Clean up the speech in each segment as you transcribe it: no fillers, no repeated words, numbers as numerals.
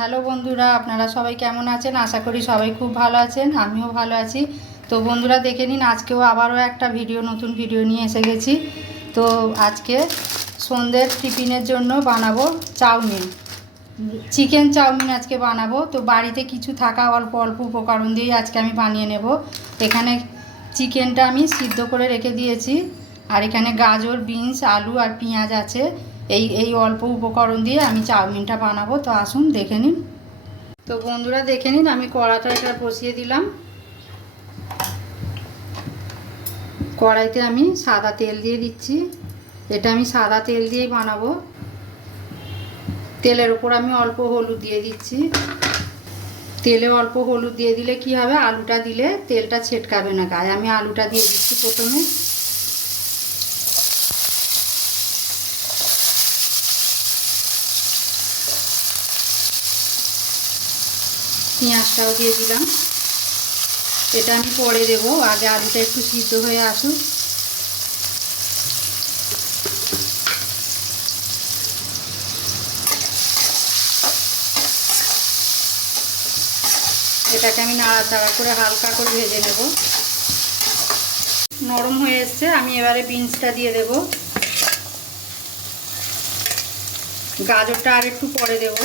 Hello বন্ধুরা, আপনারা সবাই কেমন আছেন? আশা করি সবাই খুব ভালো আছেন, আমিও ভালো আছি। তো বন্ধুরা দেখে নিন, আজকেও আবারও একটা নতুন ভিডিও নিয়ে এসে গেছি। তো আজকে সন্ধ্যের টিফিনের জন্য বানাবো চাউমিন, চিকেন চাউমিন আজকে বানাবো। তো বাড়িতে কিছু থাকা অল্প অল্প উপকরণ দিয়ে আজকে আমি বানিয়ে নেব। এখানে চিকেনটা আমি সিদ্ধ করে রেখে দিয়েছি, আর এখানে গাজর, বিনস, আলু আর পেঁয়াজ আছে। এই অল্প উপকরণ দিয়ে আমি চাউমিনটা বানাবো। তো আসুন দেখে নিন। তো বন্ধুরা দেখে নিন, আমি কড়াটা এটা বসিয়ে দিলাম। কড়াইতে আমি সাদা তেল দিয়ে দিচ্ছি। এটা আমি সাদা তেল দিয়েই বানাবো। তেলের উপর আমি অল্প হলুদ দিয়ে দিচ্ছি। তেলে অল্প হলুদ দিয়ে দিলে কি হবে, আলুটা দিলে তেলটা ছেটকাবে না গায়ে। আমি আলুটা দিয়ে দিচ্ছি প্রথমে। পেঁয়াজটাও দিয়ে দিলাম। এটা আমি পরে দেবো, আগে আলুটা একটু সিদ্ধ হয়ে আসুক। এটাকে আমি নাড়াচাড়া করে হালকা করে ভেজে নেব। নরম হয়ে এসছে, আমি এবারে বিনসটা দিয়ে দেব। গাজরটা আর একটু পরে দেব।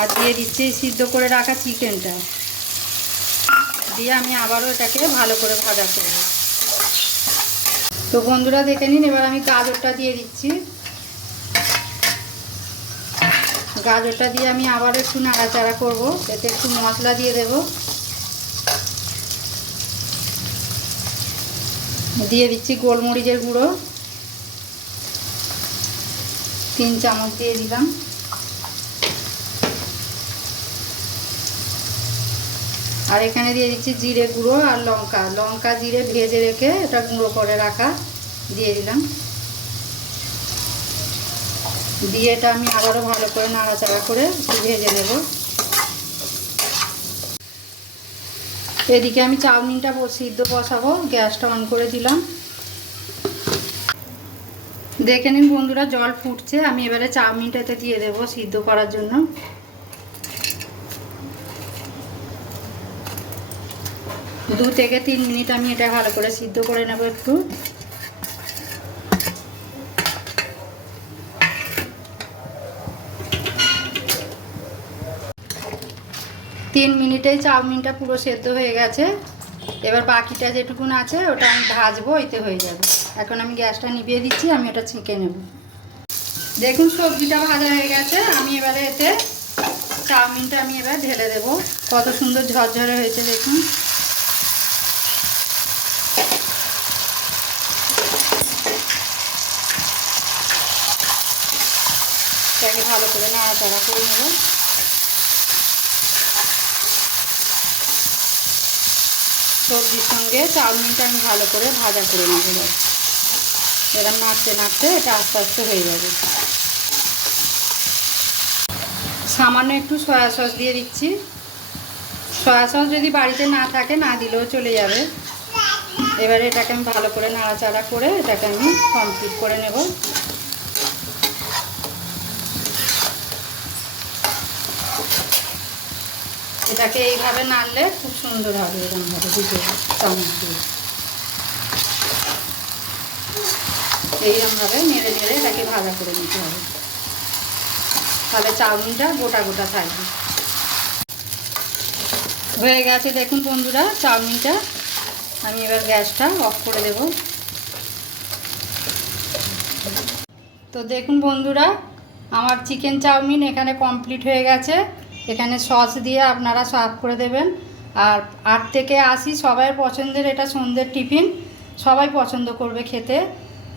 আর দিয়ে দিচ্ছি সিদ্ধ করে রাখা চিকেনটা, দিয়ে আমি আবারও এটাকে ভালো করে ভাজা করব। তো বন্ধুরা দেখে নিন, এবার আমি গাজরটা দিয়ে দিচ্ছি। গাজরটা দিয়ে আমি আবার একটু নাড়াচাড়া করব। এতে একটু মশলা দিয়ে দেব। দিয়ে দিচ্ছি গোলমরিচের গুঁড়ো 3 চামচ দিয়ে দিলাম। আর এখানে দিয়ে দিচ্ছি জিরে গুঁড়ো আর লঙ্কা জিরে ভেজে রেখে এটা গুঁড়ো করে রাখা দিয়ে দিলাম। দিয়ে এটা আমি আবারও ভালো করে নাড়াচাড়া করে ভেজে নেব। এদিকে আমি চাউমিনটা সিদ্ধ বসাবো। গ্যাসটা অন করে দিলাম। দেখে নিন বন্ধুরা, জল ফুটছে। আমি এবারে চাউমিনটাতে দিয়ে দেব সিদ্ধ করার জন্য। 2 থেকে 3 মিনিট আমি এটা ভালো করে সিদ্ধ করে নেব একটু। তিন মিনিটেই চাউমিনটা পুরো সেদ্ধ হয়ে গেছে। এবার বাকিটা যেটুকুন আছে ওটা আমি ভাজবো, এতে হয়ে যাবে। এখন আমি গ্যাসটা নিভিয়ে দিচ্ছি, আমি ওটা ছেঁকে নেব। দেখুন সবজিটা ভাজা হয়ে গেছে। আমি এবারে এতে চাউমিনটা আমি এবার ঢেলে দেব। কত সুন্দর ঝরঝরে হয়েছে দেখুন। এটাকে ভালো করে নাড়াচাড়া করে নেব। সবজির সঙ্গে চাউমিনটা আমি ভালো করে ভাজা করে নেব। এরকম নাড়তে নাড়তে এটা আস্তে আস্তে হয়ে যাবে। সামান্য একটু সয়া সস দিয়ে দিচ্ছি। সয়া সস যদি বাড়িতে না থাকে না দিলেও চলে যাবে। এবারে এটাকে আমি ভালো করে নাড়াচাড়া করে এটাকে আমি কমপ্লিট করে নেব। এটাকে এইভাবে নাড়লে খুব সুন্দর হবে। এরকমভাবে দুটো চামচ দিয়ে এইরকমভাবে নেড়ে নেড়ে এটাকে ভাজা করে নিতে হবে, তাহলে চাউমিনটা গোটা গোটা থাকবে। হয়ে গেছে দেখুন বন্ধুরা চাউমিনটা। আমি এবার গ্যাসটা অফ করে দেব। তো দেখুন বন্ধুরা, আমার চিকেন চাউমিন এখানে কমপ্লিট হয়ে গেছে। এখানে সস দিয়ে আপনারা সার্ভ করে দেবেন। আর 8 থেকে 80 সবাই পছন্দের এটা সন্ধ্যের টিফিন, সবাই পছন্দ করবে খেতে।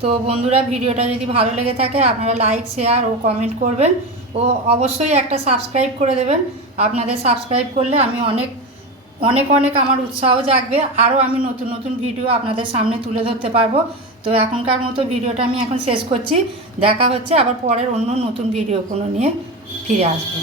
তো বন্ধুরা ভিডিওটা যদি ভালো লেগে থাকে আপনারা লাইক, শেয়ার ও কমেন্ট করবেন, ও অবশ্যই একটা সাবস্ক্রাইব করে দেবেন। আপনাদের সাবস্ক্রাইব করলে আমি অনেক অনেক অনেক আমার উৎসাহ জাগবে, আরও আমি নতুন নতুন ভিডিও আপনাদের সামনে তুলে ধরতে পারবো। তো এখনকার মতো ভিডিওটা আমি এখন শেষ করছি। দেখা হচ্ছে আবার পরের অন্য নতুন ভিডিও কোনো নিয়ে ফিরে আসবো।